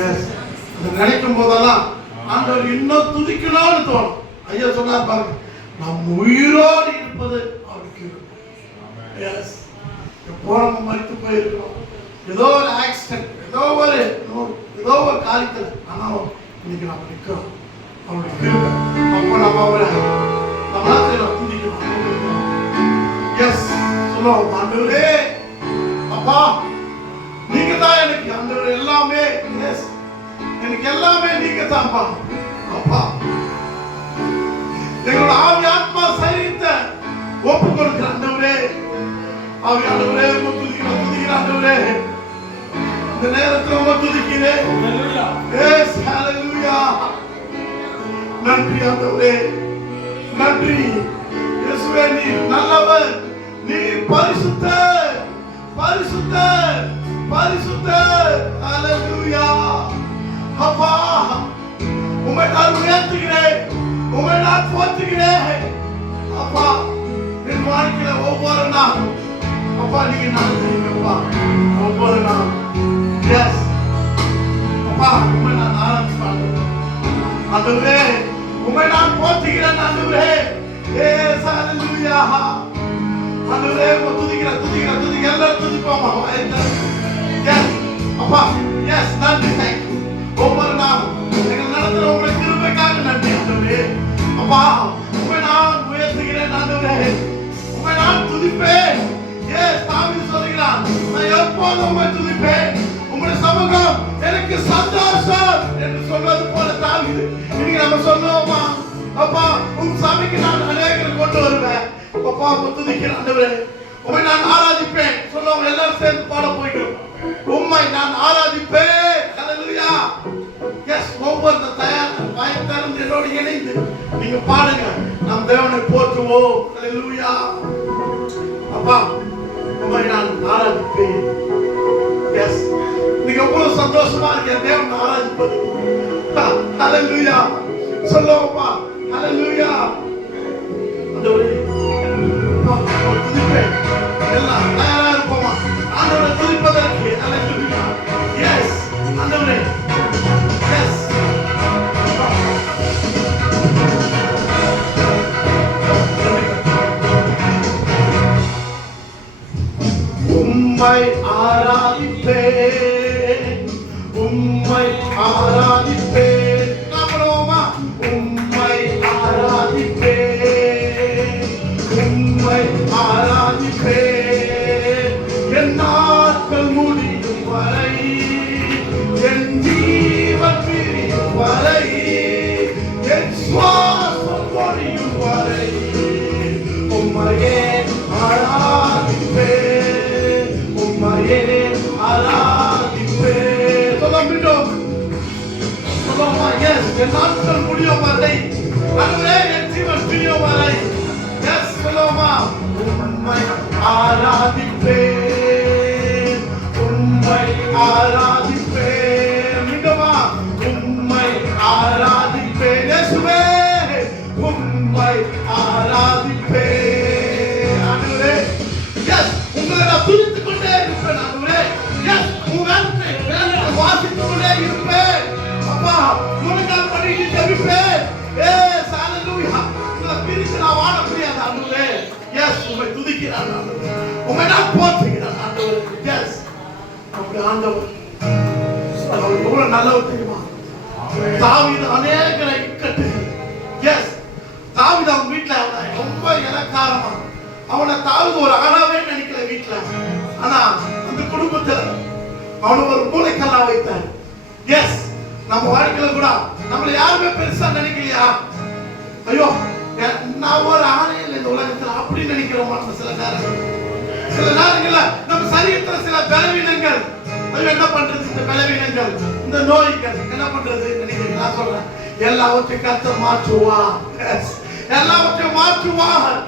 S, அது நினைக்கும் போதெல்லாம் ஆண்டவர் இன்னும் துதிக்கணும்னு தோணும். ஐயா சொன்னார் பாருங்க, நம் உயிரோடு இருப்பது அவருக்கு. எஸ், எப்போ நம்ம மறித்து போயிருக்கோம், ஏதோ ஒரு ஆக்சிடென்ட், ஏதோ ஒரு காரியத்தில், ஆனால் இன்னைக்கு நம்ம நிற்கிறோம் அவருடைய கிருபை. அப்போ நம்ம அவரை நம்மளால துதிக்கணும். எஸ், சொல்லுவோம், ஆண்டவரே அப்பா நீங்க தான் எனக்கு ஆண்டவர் எல்லாமே. எஸ், எனக்கு எல்லாமே நீங்க தான்ப்பா. அப்பா எங்களோட ஆவி ஆத்மா சரீரத்தை ஒப்பு கொடுக்கிற ஆண்டவரே, ஆவி ஆண்டவரே துதிக்கிற ஆண்டவரே, இந்த நேரத்தில் துதிக்கிறேன். எஸ், ஹல்லேலூயா. நன்றி ஆண்டவரே, நன்றி இயேசுவே, நீ நல்லவர், நீ பரிசுத்தர், பரிசுத்தர், பரிசுத்தர். ஹல்லேலூயா. அப்பா உம்மை நான் உயர்த்துகிறேன், உம்மை நான் போற்றுகிறேன். அப்பா என் வாழ்க்கையில ஒவ்வொரு நாளும் அப்பா நீங்க நடத்துறீங்கப்பா, ஒவ்வொரு நாளும். எஸ் அப்பா, உம்மை நான் ஆராதிக்கிறேன் ஆண்டவரே, உம்மை நான் போற்றுகிறேன் ஆண்டவரே. எஸ், ஹல்லேலூயா. ஆண்டவரே துதிக்கிற எல்லாரும் துதிப்போமா. எஸ் அப்பா, எஸ், நன்றி, தேங்க்யூ. ஒவ்வொரு நாளும் எங்கள் நடத்துகிற உங்களுடைய கிருபைக்காக நன்றி ஆண்டவரே. அப்பா உம்மை நான் உயர்த்துகிறேன் ஆண்டவரே, உம்மை நான் துதிப்பேன். எஸ், தாவீது சொல்கிறான், நான் எப்போதும் உம்மை துதிப்பேன், உம்முடைய சமூகம் எனக்கு சந்தோஷம் என்று சொல்வது போல தாவீது இன்னைக்கு நம்ம சொல்லுவோமா. அப்பா உன் சபைக்கு நான் அநேகரை கொண்டு வருவேன். அப்பா துதிக்கிறேன் ஆண்டவரே, உம்மை நான் ஆராதிப்பேன். சொல்லுவோம், எல்லாரும் சேர்ந்து பாட போய்க்கிறோம். உம்மை நான் ஆராதிப்பேன். ஹல்லேலூயா. எஸ், ஒவ்வொரு தயாரும் என்னோடு இணைந்து நீங்க பாடுங்க, நம் தேவனை போற்றுவோம். ஹல்லேலூயா. அப்பா உம்மை நான் ஆராதிப்பேன். எஸ், நீங்க எவ்வளவு சந்தோஷமா இருக்க தேவனை ஆராதிப்பது. ஹல்லேலூயா. சொல்லுவோம்ப்பா, ஹல்லேலூயா. ஆண்டவரே துதிப்பேன். எல்லாம் தயாரா இருப்போமா ஆண்டவரை துதிப்பதற்கு. ஹல்லேலூயா. எஸ் ஆண்டவரே. எஸ் உம்மை ஆராதிப்பேன், உம்மை ஆராதிப்பேன். நாமமா உம்மை ஆராதிப்பேன், உம்மை ஆராதிப்பேன். என் நாட்கள் முடியும் வரை, என் ஜீவன் பிரியும் வரை, என் சுவாசம் பொழியும் வரை உம்மையே ஆராதிப்பேன், உம்மையே ஆராதிப்பேன். சொல்ல வேண்டும், சொல்லுமா. எஸ், என் நாட்கள் முடியும் வரை, அதுவே என் ஜீவன் பிரியும் வரை. எஸ், சொல்லுமா. உம்மை ஆராதிப்பேன், உம்மை ஆராதிப்பேன். மீண்டுமா, உம்மை ஆராதிப்பேன். இயேசுவே உம்மை ஆராதிப்பேன். ஆண்டவரே, எஸ், உங்களை நான் துதித்துக் கொண்டே இருப்பேன். ஆண்டவரே, எஸ், உங்களை வாசித்துக் கொண்டே இருப்பேன். அப்பா முழங்கால் படிட்டு ஜெபிப்பேன். எஸ், ஹல்லேலூயா. உங்களை பிரித்து நான் வாழ முடியாது ஆண்டவரே. எஸ், உம்மை துதிக்கிறேன் ஆண்டவரே, உம்மை நான் போற்றுகிறேன் ஆண்டவரே. எஸ், நம்முடைய ஆண்டவர் அவர் எவ்வளவு நல்லவர் தெரியுமா. தாவீது அநேகரை இக்கட்டுகள். எஸ், தாவீது அவன் வீட்டுல ரொம்ப இலக்காரமா, அவனை தாவீது ஒரு ஆளாவே நினைக்கல வீட்டுல. ஆனா அந்த குடும்பத்துல அவனை ஒரு மூளைக்கல்லா வைத்தார். எஸ், நம்ம வாழ்க்கையில கூட நம்மள யாருமே பெருசா நினைக்கலையா. ஐயோ நான் ஒரு ஆளே இல்லை இந்த உலகத்துல அப்படி நினைக்கிறோம். சில நேரங்கள்ல நம்ம சரீரத்துல சில பலவீனங்கள், ஐயோ என்ன பண்றது, இந்த பலவீனங்கள், இந்த நோய்கள் என்ன பண்றது நினைக்கிறீங்க. நான் சொல்றேன், எல்லாவற்றையும் கர்த்தர் மாற்றுவார். எல்லாவற்றையும் மாற்றுவார்.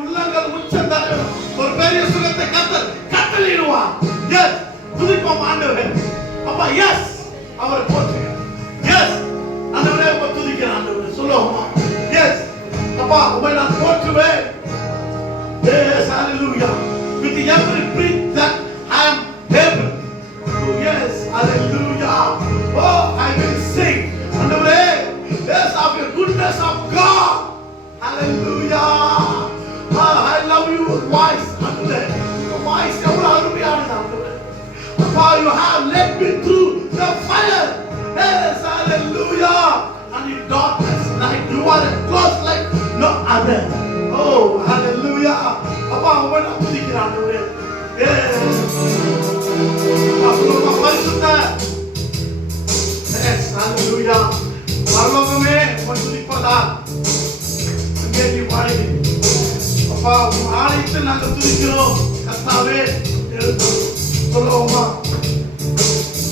உள்ளங்கள் உச்சந்தலை ஒரு பெரிய சுகத்தை கர்த்தர் கட்டளையிடுவார். எஸ், துதிப்போம் ஆண்டவரே. அப்பா எஸ், அவரை போற்றுங்க. எஸ், ஆண்டவரே உம்மை துதிக்கிறேன் ஆண்டவரே. சொல்லுவோமா. எஸ் அப்பா உம்மை நான் போற்றுவேன். Yes, hallelujah. With every breath that I am able. Oh, yes, hallelujah. For you have led me through the fire. Yes, hallelujah. And in darkness night, you are a close like no other. Oh, hallelujah. அப்பா உம்மை நான் துதிக்கிறேன் ஆண்டவரே. அப்பா பரிசுத்த. Yes, hallelujah. பரலோகமே உம்மை துதிப்பதா. அங்கே நீ வாழி. அப்பா உம் ஆலயத்தை நாங்கள் துதிக்கிறோம். கர்த்தாவே எழுந்து சொல்லுவோமா.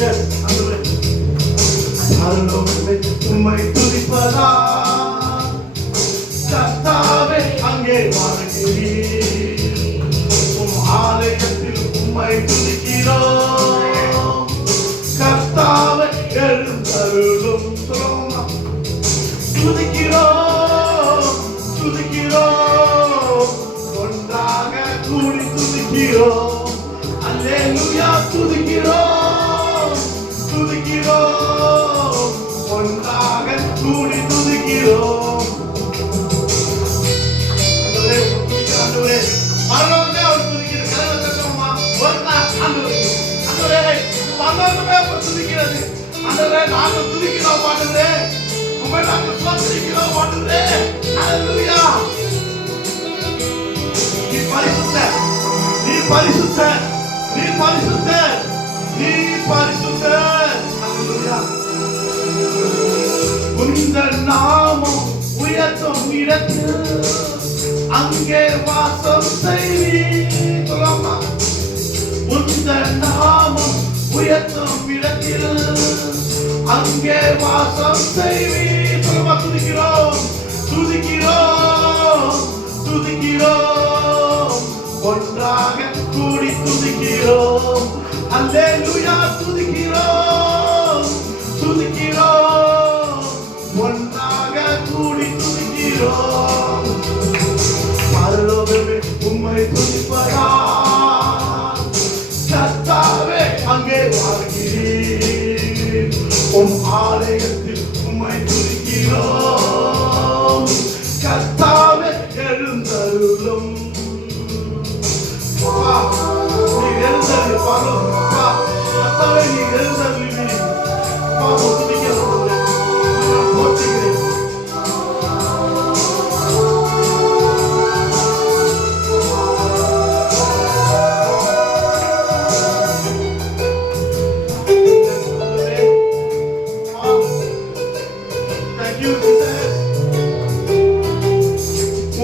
Yes, ஆண்டவரே. பரலோகமே உம்மை துதிப்பதா. கர்த்தாவே அங்கே வாழ்கிறீர். உம் ஆலயத்தில் உம்மை துதிக்கிறோம். கர்த்தாவே எழுந்தருளும். சொல்லுவோமா. துதிக்கிறோம் துதிக்கிறோம் ஒன்றாக கூடி துதிக்கிறோம். அல்லேலூயா. துதிக்கிறோம் துதிக்கிறோம் ஒன்றாக கூடி துதிக்கிறோம். ஆண்டவரே பரலோகமே அவர் துதிக்கிற கரங்களை தட்டுவோமா. ஒரு நாள் ஆண்டவரே ஆண்டவரே பரலோகமே அவர் துதிக்கிறது. ஆண்டவரே நாங்கள் துதிக்கிறோம் ஆண்டவரே. உம்மை நாங்கள் ஸ்தோத்திரிக்கிறோம் ஆண்டவரே. ஹல்லேலூயா. நீ பரிசுத்தர் நீ பரிசுத்தர் நீ பரிசுத்தர் நீ பரிசுத்தர். ஹல்லேலூயா. உந்த நாமம் உயர்த்தும் இடத்தில் அங்கே வாசம் செய்வீர். சொல்லமா. உந்த நாமம் உயர்த்தும் இடத்தில் அங்கே வாசம் செய்வீர். சொல்லமா. துதிக்கிறோம் துதிக்கிறோம் துதிக்கிறோம் ஒன்றாக கூடி துதிக்கிறோம். அல்லேலூயா. துதிக்கிறோம் துதிக்கிறோம் ஒன்றாக கூடி துதிக்கிறோம். பரலோகமே உம்மை துதிப்பதா. கர்த்தாவே அங்கே வாழ்கிறீர். உம் ஆலயத்தில் உம்மை துதிக்கிறோம். கர்த்தாவே எழுந்தருளும். நீ எழுந்தருளு. கர்த்தாவே நீ எழுந்தருளுவீர். துதிக்கிறோம் போற்றுகிறேன்.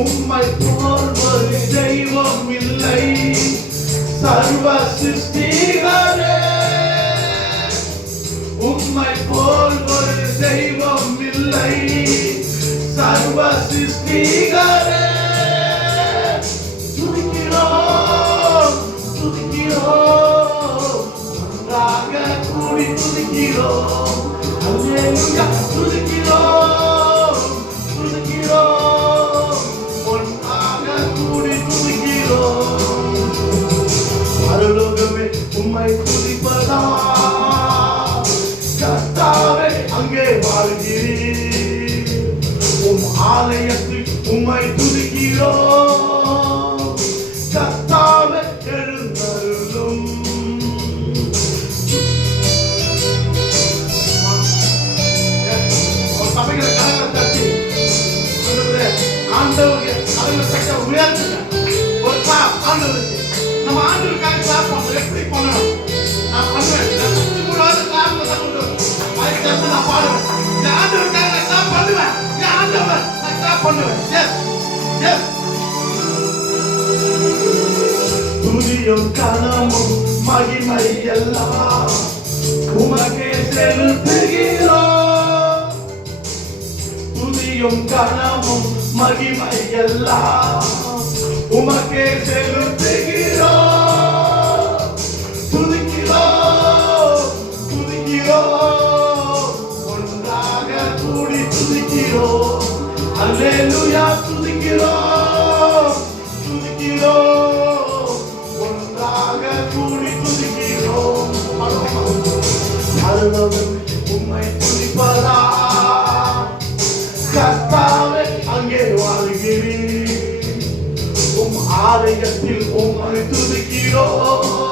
உம்மை போல் ஒரு தெய்வம் இல்லை சர்வ சிருஷ்டிகரே. உம்மை போல் ஒரு தெய்வம் இல்லை சர்வ சிருஷ்டிகரே. துதிக்கிறோம் துதிக்கிறோம் ஒன்றாக கூடி துதிக்கிறோம். அல்லேலூயா. துதிக்கிறோம் துதிக்கிறோம் ஒன்றாக கூடி துதிக்கிறோம். பரலோகமே உம்மை துதிப்பதா. கர்த்தாவே அங்கே வாழ்கிறீர். உம் ஆலயத்தில் உம்மை துதிக்கிறோம். கர்த்தாவே எழுந்தருளும். சபைகளை கரங்களை தட்டி ஆண்டவருக்கு கரங்களை தட்ட உயர்த்துங்க. ஒரு கிளாப் ஆண்டவருக்கு. நம்ம ஆண்டவருக்காக கிளாப் பண்றோம். எப்படி பண்ணணும் நான் பண்ணுவேன். கிளாப் நான் பாடுவேன். இந்த ஆண்டவருக்காக நான் கிளாப் பண்ணுவேன். என் ஆண்டவர் நான் கிளாப் பண்ணுவேன். Yes yes. துதியும் கனமும் மகிமை எல்லாம் உமக்கே செலுத்துகிறோம். துதியும் கனமும் மகிமை எல்லாம் உமக்கே செலுத்துகிறோம். துதிக்கிறோம் துதிக்கிறோம் ஒன்றாக கூடி துதிக்கிறோம். அல்லேலூயா. துதிக்கிறோம் துதிக்கிறோம் ஒன்றாக கூடி துதிக்கிறோம். பரலோகமே உம்மை துதிப்பதா. கர்த்தாவே அங்கே வாழ்கிறீர். உம் ஆலயத்தில் உம்மை துதிக்கிறோம்.